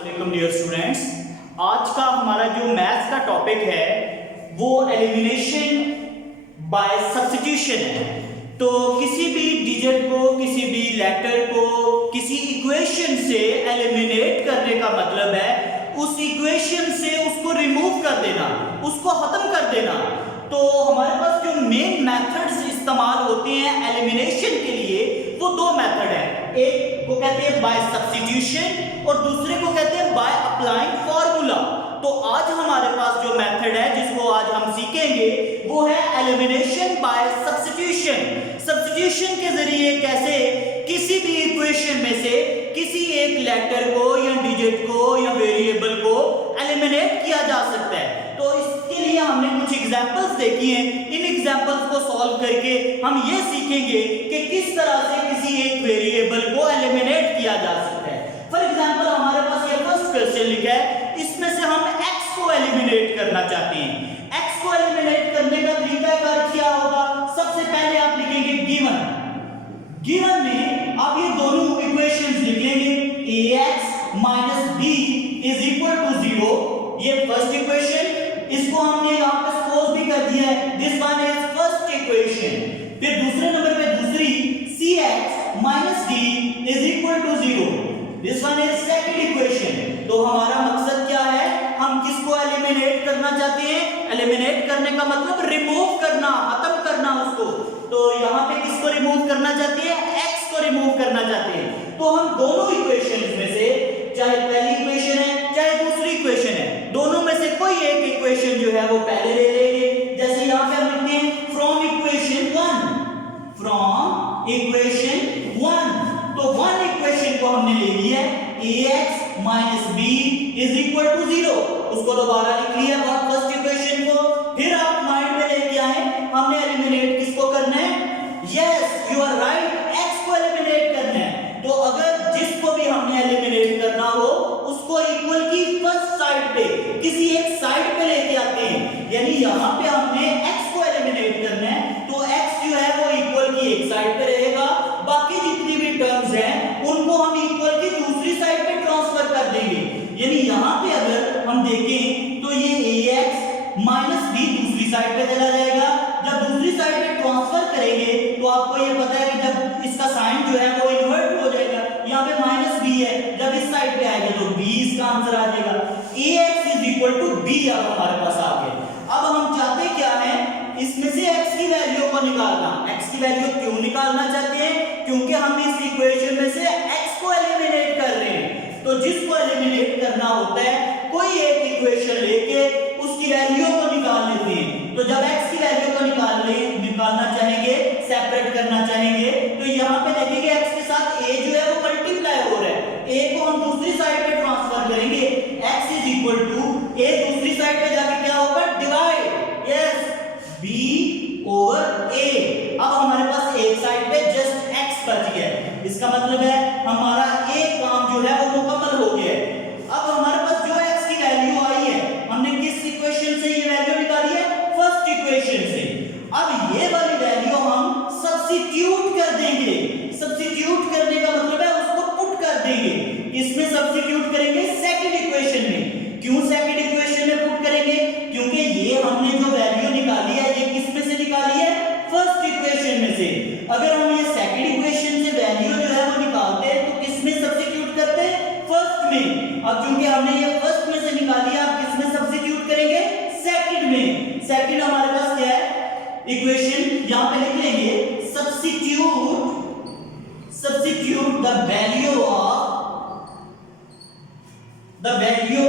अस्सलाम dear students, आज का हमारा जो मैथ्स का टॉपिक है वो एलिमिनेशन बाय सब्स्टिट्यूशन है। तो किसी भी डिजिट को, किसी भी लेटर को किसी इक्वेशन से एलिमिनेट करने का मतलब है उस इक्वेशन से उसको रिमूव कर देना, उसको खत्म कर देना। तो हमारे पास जो मेन मेथड्स इस्तेमाल होते हैं एलिमिनेशन के लिए वो दो मेथड है। एक को कहते हैं बाय सब्स्टिट्यूशन और दूसरे को कहते हैं बाय अप्लाइंग फार्मूला। तो आज हमारे पास जो मेथड है जिसको आज हम सीखेंगे वो है एलिमिनेशन बाय सब्स्टिट्यूशन। सब्स्टिट्यूशन के जरिए कैसे किसी भी इक्वेशन में से किसी एक लेटर को या डिजिट को या वेरिएबल को एलिमिनेट किया जा सकता है। तो इसके लिए हमने कुछ एग्जांपल्स देखी हैं। इन एग्जांपल्स को सॉल्व करके हम ये सीखेंगे कि किस तरह से किसी एक वेरिएबल को एलिमिनेट किया जा सकता है। फॉर एग्जांपल हमारे पास ये फर्स्ट क्वेश्चन लिखा है, इसमें से हम x को एलिमिनेट करना चाहते हैं। x को एलिमिनेट करने का तरीकाकार क्या होगा? सबसे पहले आप लिखेंगे गिवन में आप ये दोनों इक्वेशंस लिख लेंगे। ax minus b is equal to 0, ये फर्स्ट इक्वेशन, इसको हमने यहां पे सपोज भी कर दिया है, this one is first equation. फिर दूसरे नंबर पे दूसरी cx minus d is equal to 0, this one is second equation. तो हमारा मकसद क्या है, हम किसको एलिमिनेट करना चाहते हैं? एलिमिनेट करने का मतलब रिमूव करना, खत्म करना उसको। तो यहां पे किसको रिमूव करना चाहते हैं? x को रिमूव करना चाहते हैं। तो हम दोनों इक्वेशंस में से, चाहे पहली इक्वेशन है चाहे दूसरी इक्वेशन है, दोनों में से कोई एक इक्वेशन जो है वो पहले ले लेंगे। जैसे यहां पे हम लिखते हैं फ्रॉम इक्वेशन 1, तो वन इक्वेशन को हमने ले लिया है ax minus b is equal to 0, उसको दोबारा लिख लिया फर्स्ट इक्वेशन को। फिर आप माइंड में लेके आए, हमने एलिमिनेट किसको करना है? Yes you are right, x को एलिमिनेट करना है। तो अगर जिसको भी हमने एलिमिनेट करना हो उसको इक्वल की फर्स्ट साइड पे, किसी एक साइड पे लेके आते हैं। यानी यहां पे हमने x को एलिमिनेट करना है, तो x जो है वो इक्वल की एक साइड पे रहेगा, बाकी जितनी भी टर्म्स हैं उनको हम इक्वल की दूसरी साइड पे ट्रांसफर कर देंगे। यानी यहां पे अगर हम देखें तो ये ax माइनस b दूसरी साइड पे चला जाएगा। जब दूसरी साइड पे ट्रांसफर करेंगे तो आपको ये पता है कि जब इसका साइन जो है वो इन्वर्ट हो जाएगा, यहाँ पे माइनस b है, जब इस साइड पे आएगा तो b इसका आंसर आ जाएगा। ax is equal to b अब हमारे पास आ गया। अब हम चाहते क्या है, इसमें से x की वैल्यू को निकालना। x की वैल्यू क्यों निकालना चाहते हैं? क्योंकि हम इस इक्वेशन में से x को एलिमिनेट कर रहे हैं। तो जिसको एलिमिनेट करना होता है कोई एक इक्वेशन लेके उसकी वैल्यू को निकाल लेते हैं। तो जब x की वैल्यू को निकालना चाहेंगे, सेपरेट करना चाहेंगे, तो यहाँ पे देखेंगे x के साथ a जो है वो मल्टीप्लाई हो रहा है, a को हम दूसरी साइड पे ट्रांसफर करेंगे, x is equal to a दूसरी साइड पे जाके क्या होगा? Divide, yes, b over a। अब हमारे पास एक साइड पे जस्ट x बच गया है, इसका मतलब है हमारा एक काम जो है वो मुकम्मल हो गया है। अब हमारे पास जो x की वैल्यू आई है, हमने किस इक्वेशन से ये वैल्यू निकाली है? फर्स्ट इक्वेशन से। अब ये वाली वैल्यू हम सब्स्टिट्यूट कर देंगे। सब्स्टिट्यूट करने का मतलब है उसको पुट कर देंगे। इसमें सब्स्टिट्यूट करेंगे सेकंड इक्वेशन में। क्यों सेकंड इक्वेशन में पुट करेंगे? क्योंकि ये हमने जो वैल्यू निकाली है ये किस में से निकाली है? फर्स्ट इक्वेशन में से। अगर हम ये सेकंड इक्वेशन से वैल्यू जो है वो निकालते हैं तो किस में सब्स्टिट्यूट करते हैं? फर्स्ट में। अब क्योंकि हमने ये फर्स्ट में से निकाली है, आप किस में सब्स्टिट्यूट करेंगे? सेकंड में। सेकंड हमारे पास क्या है? इक्वेशन यहां पे लिख लेंगे substitute the value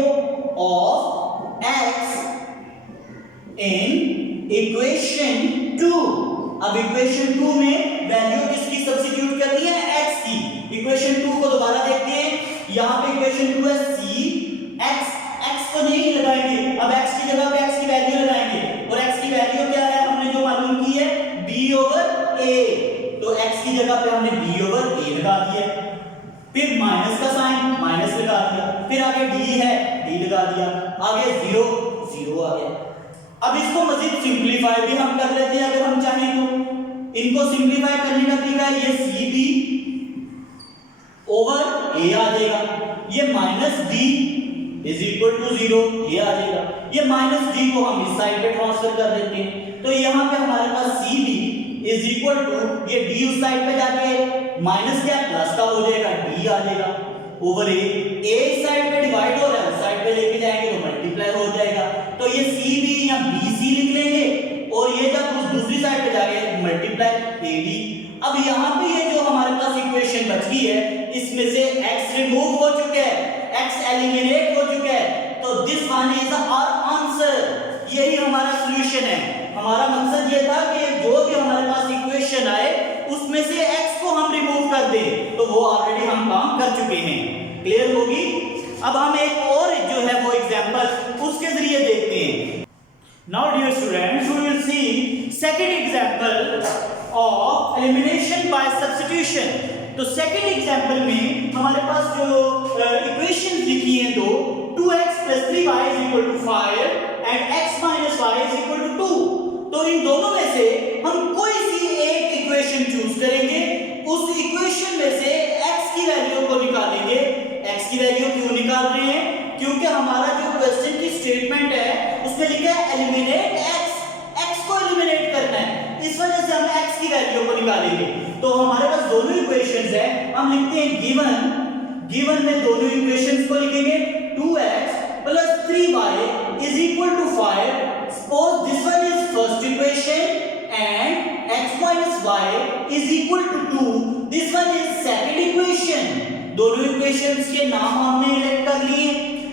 of x in equation 2। अब इक्वेशन 2 में वैल्यू किसकी सब्स्टिट्यूट करनी है? x की। इक्वेशन 2 को दोबारा देखते हैं, यहां पे इक्वेशन 2 है c x को नहीं लगाएंगे, अब x की जगह पे x की वैल्यू लगाएंगे, और x की वैल्यू क्या है हमने जो मालूम की है? b over a। तो x की जगह पे हमने b ओवर a लगा दिया, फिर माइनस का साइन माइनस लगा दिया, फिर आगे d है d लगा दिया, आगे 0 0 आ गया। अब इसको मजीद सिंपलीफाई भी हम कर लेते हैं अगर हम चाहें तो। इनको सिंपलीफाई करने का तरीका है, ये cb ओवर a आ जाएगा, ये minus D is equal to 0 ये आ जाएगा। ये माइनस डी को हम इस साइड पे ट्रांसफर कर देते हैं, तो यहाँ पे हमारे पास C B is equal to ये डी उस साइड पे जाके माइनस क्या प्लस का हो जाएगा, डी आ जाएगा ओवर ए इस साइड पे डिवाइड हो रहा है, उस साइड पे लेके जाएंगे तो मल्टीप्लाई हो जाएगा। तो ये सी बी या बी सी लिख लेंगे और ये जब उस दूसरी साइड पे जाके मल्टीप्लाई ए डी। अब यहाँ पे ये जो हमारे पास इक्वेशन बच गई है इसमें से x रिमूव हो चुका है, x एलिमिनेट हो चुका है, तो this one is our answer. यही हमारा सॉल्यूशन है। हमारा मकसद ये था कि जो भी हमारे पास इक्वेशन आए उसमें से x को हम रिमूव कर दें, तो वो ऑलरेडी हम काम कर चुके हैं। क्लियर होगी? अब हम एक और जो है वो एग्जांपल उसके जरिए देखते हैं। Now dear students, we will see second example of elimination by substitution. तो second example में हमारे पास जो equations लिखी हैं दो, 2x plus 3y is equal to 5 and x minus y is equal to 2. तो इन दोनों में से हम कोई सी एक इक्वेशन चूज करेंगे, उस इक्वेशन में से x की वैल्यू को निकालेंगे। x की वैल्यू क्यों निकाल रहे हैं? क्योंकि हमारा जो क्वेश्चन की स्टेटमेंट है उसमें लिखा है एलिमिनेट x को एलिमिनेट करना है, इस वजह से हम x की वैल्यू को निकालेंगे। तो हमारे पास दोनों इक्वेशंस है, हम लिखते हैं गिवन में दोनों इक्वेशंस को लिखेंगे 2x plus 3y is equal to 5. Suppose this one is first equation and x minus y is equal to 2. This one is second equation. दोनों इक्वेशंस के नाम हमने इलेक्ट कर लिए।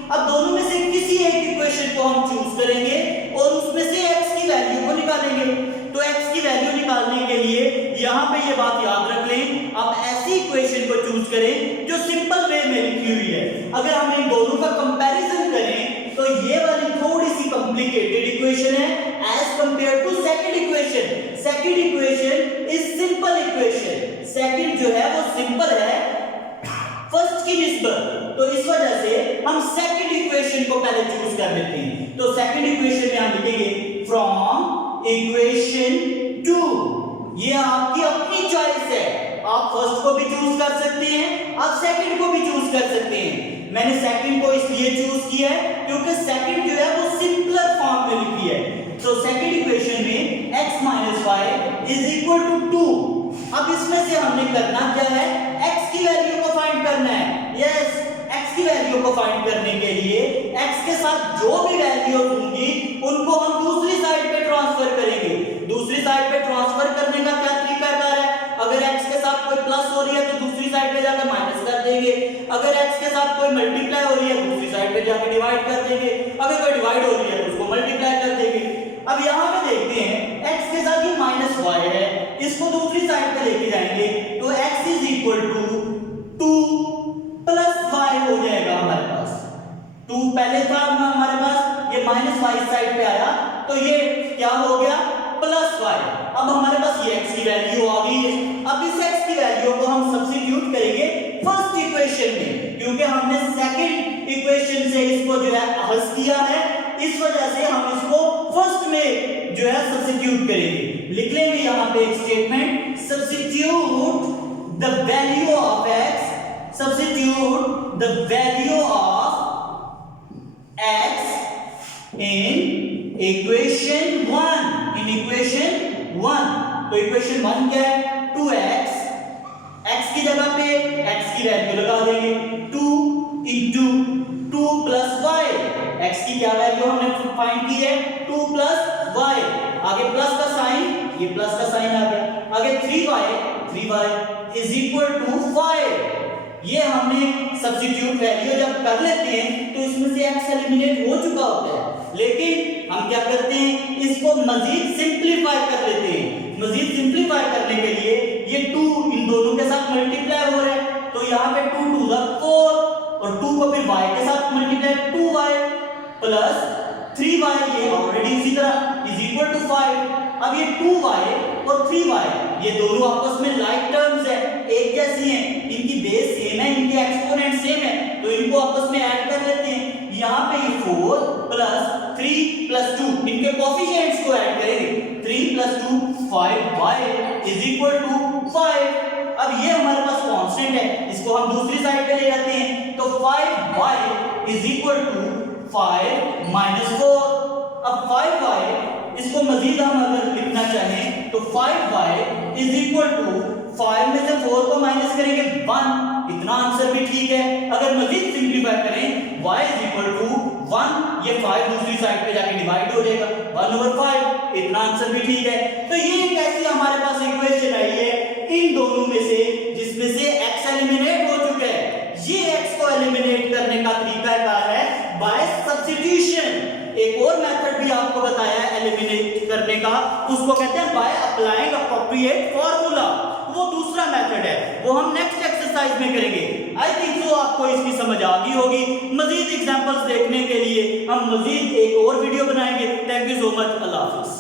अब दोनों में से किसी एक इक्वेशन को हम चूज करेंगे और उसमें से x की वैल्यू को निकालेंगे। तो x की वैल्यू निकालने के लिए यहाँ पे ये बात याद रख लें, आप ऐसी इक्वेशन को चूज करें जो सिंपल वे में लिखी हुई है। अगर हम इन दोनों का कंपैरिजन करें तो ये वाली थोड़ी सी कॉम्प्लिकेटेड इक्वेशन है as compare to second equation. Second equation is simple equation, second जो है वो सिंपल है फर्स्ट की निस्बत, तो इस वजह से हम सेकंड इक्वेशन को पहले चूज कर लेते हैं। तो सेकंड इक्वेशन में हम लिखेंगे फ्रॉम इक्वेशन 2। ये आपकी अपनी चॉइस है, आप फर्स्ट को भी चूज कर सकते हैं, आप सेकंड को भी चूज कर सकते हैं। मैंने सेकंड को इसलिए चूज किया है क्योंकि सेकंड जो है वो सिंपलर फॉर्म में लिखी है। तो सेकंड इक्वेशन में x minus y is equal to 2। अब इसमें से हमने करना क्या है, x की वैल्यू को फाइंड करना है। यस, x की वैल्यू को फाइंड करने के लिए x के साथ जो भी वैल्यू होंगी उनको हम दूसरी साइड पे ट्रांसफर करेंगे। दूसरी साइड पे ट्रांसफर करने का क्या तरीकाकार है? अगर x के साथ कोई प्लस हो रही है तो दूसरी साइड पे जाकर माइनस कर देंगे, अगर x के साथ कोई मल्टीप्लाई हो रही है दूसरी साइड पे जाकर डिवाइड कर देंगे, अगर कोई डिवाइड हो रही है तो उसको मल्टीप्लाई कर देंगे। अब यहाँ पे देखते हैं x के साथ ये माइनस y है, इसको दूसरी साइड पे लेके जाएंगे तो x is equal to 2 plus y हो जाएगा हमारे पास। 2 पहले था हमारे पास, ये माइनस y साइड पे आया तो ये क्या हो गया प्लस y। अब हमारे पास ये x की वैल्यू आ गई है। अब इस x की वैल्यू को हम सब्स्टिट्यूट करेंगे फर्स्ट इक्वेशन में, क्योंकि हमने सेकंड इक्वेशन से इसको जो है हल किया है, इस वजह से हम इसको फर्स्ट में जो है सब्स्टिट्यूट करेंगे। लिख लेंगे यहाँ पे एक statement, substitute the value of x, substitute the value of x in equation 1, in equation 1। तो इक्वेशन 1 क्या है, 2x, x की जगह पे x की वैल्यू लगा देंगे 2 into 2 plus y। x की क्या वैल्यू हमने फाइंड की है 2 plus y, आगे प्लस का साइन, ये प्लस का साइन आ गया, आगे 3y is equal to 5। ये हमने सब्स्टिट्यूट वैल्यू जब कर लेते हैं तो इसमें से x एलिमिनेट हो चुका होता है, लेकिन हम क्या करते हैं इसको मजीद सिंपलीफाई कर लेते हैं। मजीद सिंपलीफाई करने के लिए ये 2 इन दोनों के साथ मल्टीप्लाई हो रहा है, तो यहाँ पे 2 2 4 और 2 को फिर y के साथ मल्टीप्लाई 2y प्लस 3y, ये ऑलरेडी इसी तरह इज इक्वल टू 5। अब ये 2y और 3y ये दोनों आपस में लाइक टर्म्स है, एक जैसी हैं, इनकी बेस सेम है, इनके एक्सपोनेंट सेम है, तो इनको आपस में ऐड कर लेते हैं। यहाँ पे ये 4 प्लस 3 प्लस 2 इनके कोफिशिएंट्स को ऐड करेंगे, 3 plus 2 5y is equal to 5। अब ये हमारे पास कांस्टेंट है, इसको हम दूसरी साइड पे ले जाते हैं तो 5y is equal to 5 minus 4। अब 5y इसको मजीद हम अगर लिखना चाहें तो 5y इज इक्वल टू 5 में से 4 को माइनस करेंगे 1, इतना आंसर भी ठीक है। अगर मजीद सिंप्लीफाई करें y इज इक्वल टू 1, ये 5 दूसरी साइड पे जाके डिवाइड हो जाएगा 1/5, इतना आंसर भी ठीक है। तो ये एक ऐसी हमारे पास इक्वेशन आई है इन दोनों में से जिसमें से x एलिमिनेट हो चुका है। ये x को एलिमिनेट करने का तरीका क्या है? By substitution. एक और मेथड भी आपको बताया है एलिमिनेट करने का, उसको कहते हैं बाय अप्लाइंग अप्रोप्रिएट फार्मूला। वो दूसरा मेथड है, वो हम नेक्स्ट एक्सरसाइज में करेंगे। आई थिंक सो आपको इसकी समझ आ गई होगी। मजीद एग्जांपल्स देखने के लिए हम मजीद एक और वीडियो बनाएंगे। Thank you so much. Allah Hafiz.